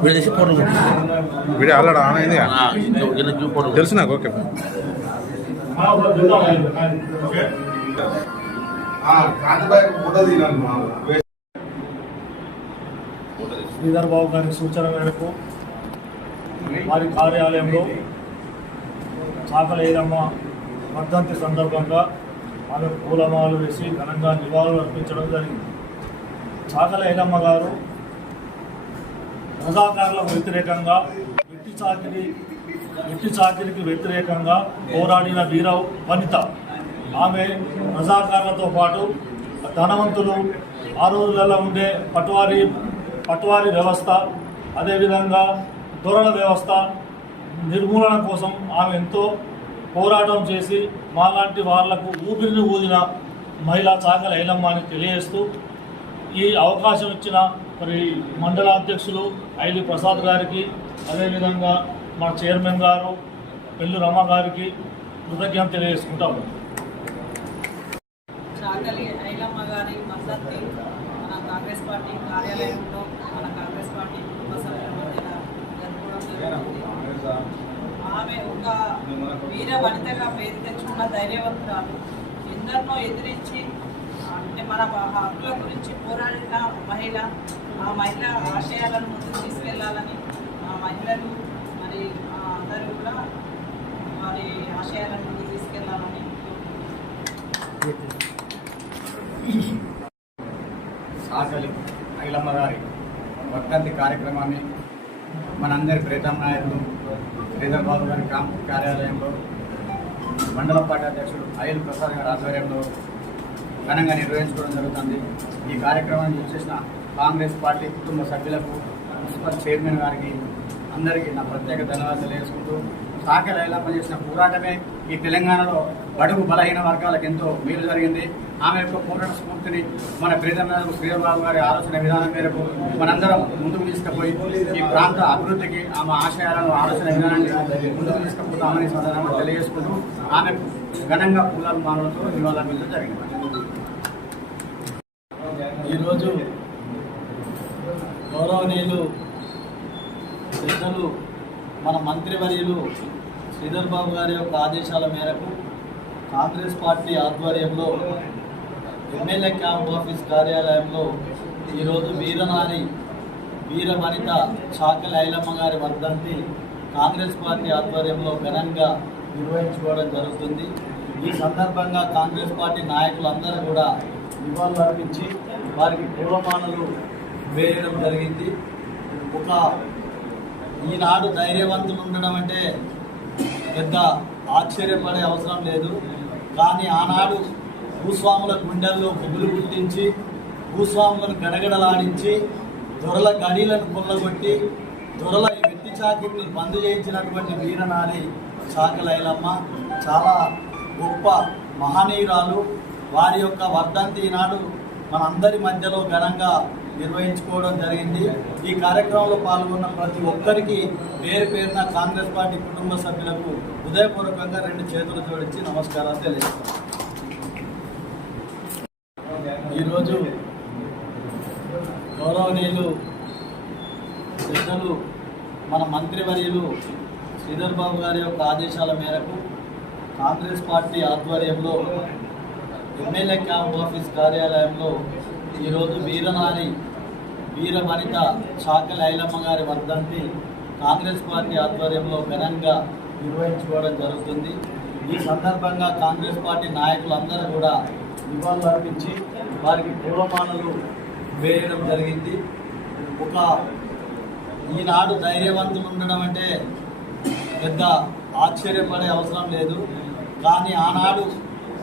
వీడేసి photo వీడు already on అయింది తెలుసు నాకు ఓకే శ్రీధర్ బాబు గారి సూచన మేరకు వారి కార్యాలయంలో చాకలేదమ్మ వర్ధంతి సందర్భంగా ఆమె పూలమాలు వేసి ఘనంగా నివాళులు అర్పించడం జరిగింది. చాకల ఏదమ్మ గారు రజాకారులకు వ్యతిరేకంగా వెట్టి చాకిరి వెట్టి చాకిరికి వ్యతిరేకంగా పోరాడిన వీర వనిత. ఆమె రజాకారులతో పాటు ధనవంతులు. ఆ రోజులలో ఉండే పట్వారీ పట్వారీ వ్యవస్థ అదేవిధంగా దొరల వ్యవస్థ నిర్మూలన కోసం ఆమె ఎంతో పోరాటం చేసి మాలాంటి వాళ్ళకు ఊపిరిని ఊదిన మహిళా చాకల ఐలమ్మ అని తెలియజేస్తూ ఈ అవకాశం ఇచ్చిన మరి మండల అధ్యక్షులు ఐలి ప్రసాద్ గారికి అదేవిధంగా మా చైర్మన్ గారు పెళ్ళు రమ గారికి కృతజ్ఞత తెలియజేసుకుంటాము చాకలి ఐలమ్మ గారి మద్దతు మన కాంగ్రెస్ పార్టీ కార్యాలయంలో మన కాంగ్రెస్ పార్టీ కుటుంబ సభ్యుల మధ్య జరుపుకోవడం జరుగుతుంది ఆమె ఒక వీర వనితగా పేరు తెచ్చుకున్న ధైర్యవంతురాలు ఎందరినో ఎదిరించి అంటే మన హక్కుల గురించి పోరాడిన మహిళ ఆ మహిళ ఆశయాలను ముందుకు తీసుకెళ్ళాలని ఆ మహిళలు మరి అందరూ కూడా వారి ఆశయాలను ముందుకు తీసుకెళ్ళాలని సాకలి ఐలమ్మ గారి వర్ధంతి కార్యక్రమాన్ని మనందరి ప్రీతం నాయకులు శ్రీధర్ బాబు గారి కార్యాలయంలో మండల పార్టీ అధ్యక్షుడు అయ్యల్ ప్రసాద్ గారి ఆధ్వర్యంలో ఘనంగా నిర్వహించుకోవడం జరుగుతుంది. ఈ కార్యక్రమాన్ని చూసేసిన కాంగ్రెస్ పార్టీ కుటుంబ సభ్యులకు మున్సిపల్ చైర్మన్ గారికి అందరికీ నా ప్రత్యేక ధన్యవాదాలు తెలియజేసుకుంటూ సాకలి పనిచేసిన పోరాటమే ఈ తెలంగాణలో బడుగు బలహీన వర్గాలకు ఎంతో మేలు జరిగింది. ఆమె యొక్క పూర్ణ స్ఫూర్తిని మన ప్రీతమైన శ్రీబాబు గారి ఆలోచన విధానం మేరకు మనందరం ముందుకు తీసుకుపోయి ఈ ప్రాంత అభివృద్ధికి ఆమె ఆశయాలను ఆలోచన విధానాన్ని ముందుకు తీసుకుపోతామని సందర్భంగా తెలియజేసుకుంటూ ఆమె ఘనంగా పూలాల మానవులతో నివాళులు జరిగింది. ఈరోజు గౌరవనీయులు పెద్దలు మన మంత్రివర్యులు శ్రీధర్ బాబు గారి యొక్క ఆదేశాల మేరకు కాంగ్రెస్ పార్టీ ఆధ్వర్యంలో ఎమ్మెల్యే క్యాంప్ ఆఫీస్ కార్యాలయంలో ఈరోజు వీరనారి వీరవనిత వనిత ఐలమ్మ గారి వర్ధంతి కాంగ్రెస్ పార్టీ ఆధ్వర్యంలో ఘనంగా నిర్వహించుకోవడం జరుగుతుంది. ఈ సందర్భంగా కాంగ్రెస్ పార్టీ నాయకులందరూ కూడా నివాళులు అర్పించి వారికి పూలమానలు వేయడం జరిగింది. ఒక ఈనాడు ధైర్యవంతులు ఉండడం అంటే పెద్ద ఆశ్చర్యపడే అవసరం లేదు. కానీ ఆనాడు భూస్వాముల గుండెల్లో బొగ్గులు గుర్తించి భూస్వాములను గడగడలాడించి దొరల గడీలను కొల్లగొట్టి దొరల వ్యక్తి వెట్టి చాకిరిని బంద్ చేయించినటువంటి వీరనారి చాకలైలమ్మ చాలా గొప్ప మహనీయురాలు. వారి యొక్క వర్ధంతి ఈనాడు మనందరి మధ్యలో ఘనంగా నిర్వహించుకోవడం జరిగింది. ఈ కార్యక్రమంలో పాల్గొన్న ప్రతి ఒక్కరికి పేరు పేరున కాంగ్రెస్ పార్టీ కుటుంబ సభ్యులకు హృదయపూర్వకంగా రెండు చేతులు జోడించి నమస్కారాలు తెలియజేస్తాను ఈరోజు గౌరవనీయులు పెద్దలు మన మంత్రివర్యులు శ్రీధర్ బాబు గారి యొక్క ఆదేశాల మేరకు కాంగ్రెస్ పార్టీ ఆధ్వర్యంలో ఎమ్మెల్యే క్యాంప్ ఆఫీస్ కార్యాలయంలో ఈరోజు వీరనారి వీర వనిత చాకలి ఐలమ్మ గారి వర్ధంతి కాంగ్రెస్ పార్టీ ఆధ్వర్యంలో ఘనంగా నిర్వహించుకోవడం జరుగుతుంది. ఈ సందర్భంగా కాంగ్రెస్ పార్టీ నాయకులందరూ కూడా నివాళులు అర్పించి వారికి పూలమాలలు వేయడం జరిగింది. ఒక ఈనాడు ధైర్యవంతులు ఉండడం అంటే పెద్ద ఆశ్చర్యపడే అవసరం లేదు. కానీ ఆనాడు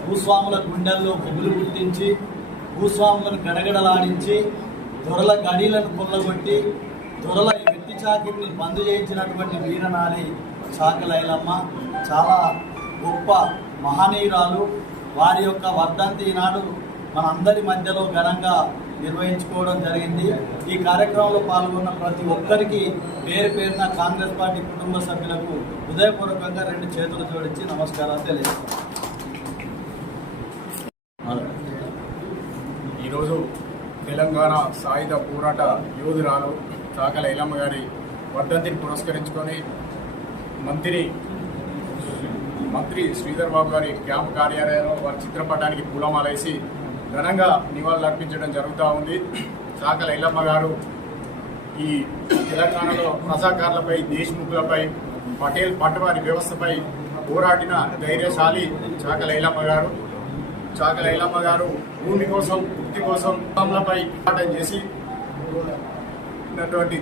భూస్వాముల గుండెల్లో బొగ్గులు గుర్తించి భూస్వాములను గడగడలాడించి దొరల గడీలను కొల్లగొట్టి దొరల వ్యక్తి వెట్టి చాకిరిని బంద్ చేయించినటువంటి వీరనారి చాకలైలమ్మ చాలా గొప్ప మహనీయురాలు. వారి యొక్క వర్ధంతి ఈనాడు మనందరి మధ్యలో ఘనంగా నిర్వహించుకోవడం జరిగింది. ఈ కార్యక్రమంలో పాల్గొన్న ప్రతి ఒక్కరికి పేరు పేరున కాంగ్రెస్ పార్టీ కుటుంబ సభ్యులకు హృదయపూర్వకంగా రెండు చేతులు జోడించి నమస్కారాలు తెలియజేస్తున్నాను. ఈరోజు తెలంగాణ సాయుధ పోరాట యోధురాలు చాకల ఇలమ్మ గారి వర్ధంతిని పురస్కరించుకొని మంత్రి మంత్రి శ్రీధర్ బాబు గారి క్యాంపు కార్యాలయంలో వారి చిత్రపటానికి పూలమాలేసి ఘనంగా నివాళులర్పించడం జరుగుతూ ఉంది. చాకల ఐలమ్మ గారు ఈ తెలంగాణలో ప్రజాకారులపై దేశ్ముఖులపై పటేల్ పట్టవారి వ్యవస్థపై పోరాడిన ధైర్యశాలి చాకల ఐలమ్మ గారు. చాకల ఐలమ్మ గారు భూమి కోసం వృత్తి కోసం కుటుంబంపై పోరాటం చేసి ఉన్నటువంటి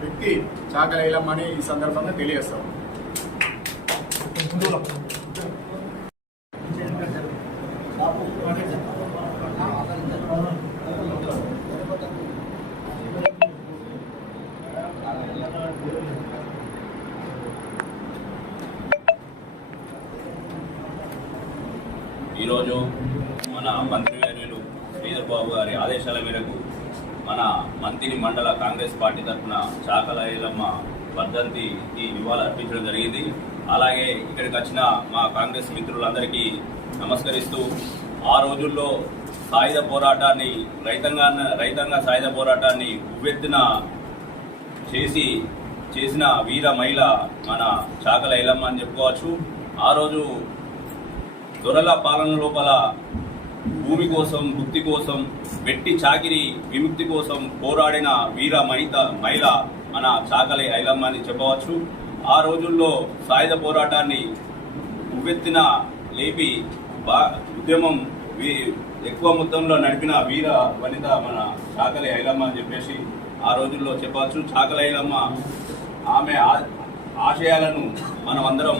వ్యక్తి చాకల ఐలమ్మ అని ఈ సందర్భంగా తెలియజేస్తాం ఈరోజు మన మంత్రివర్యులు శ్రీధర్ బాబు గారి ఆదేశాల మేరకు మన మంత్రి మండల కాంగ్రెస్ పార్టీ తరఫున చాకల పద్ధతి వర్ధంతికి నివాళులు అర్పించడం జరిగింది. అలాగే ఇక్కడికి వచ్చిన మా కాంగ్రెస్ మిత్రులందరికీ నమస్కరిస్తూ ఆ రోజుల్లో సాయుధ పోరాటాన్ని రైతంగా రైతాంగ సాయుధ పోరాటాన్ని ఉవ్వెత్తున చేసి చేసిన వీర మహిళ మన చాకల ఐలమ్మ అని చెప్పుకోవచ్చు. ఆ రోజు దొరల పాలన లోపల భూమి కోసం ముక్తి కోసం వెట్టి చాకిరి విముక్తి కోసం పోరాడిన వీర మహిత మహిళ మన చాకలి ఐలమ్మ అని చెప్పవచ్చు. ఆ రోజుల్లో సాయుధ పోరాటాన్ని ఉవ్వెత్తిన లేపి బా ఉద్యమం వీ- ఎక్కువ మొత్తంలో నడిపిన వీర వనిత మన చాకలి ఐలమ్మ అని చెప్పేసి ఆ రోజుల్లో చెప్పవచ్చు. చాకలి ఐలమ్మ ఆమె ఆ- ఆశయాలను మనం అందరం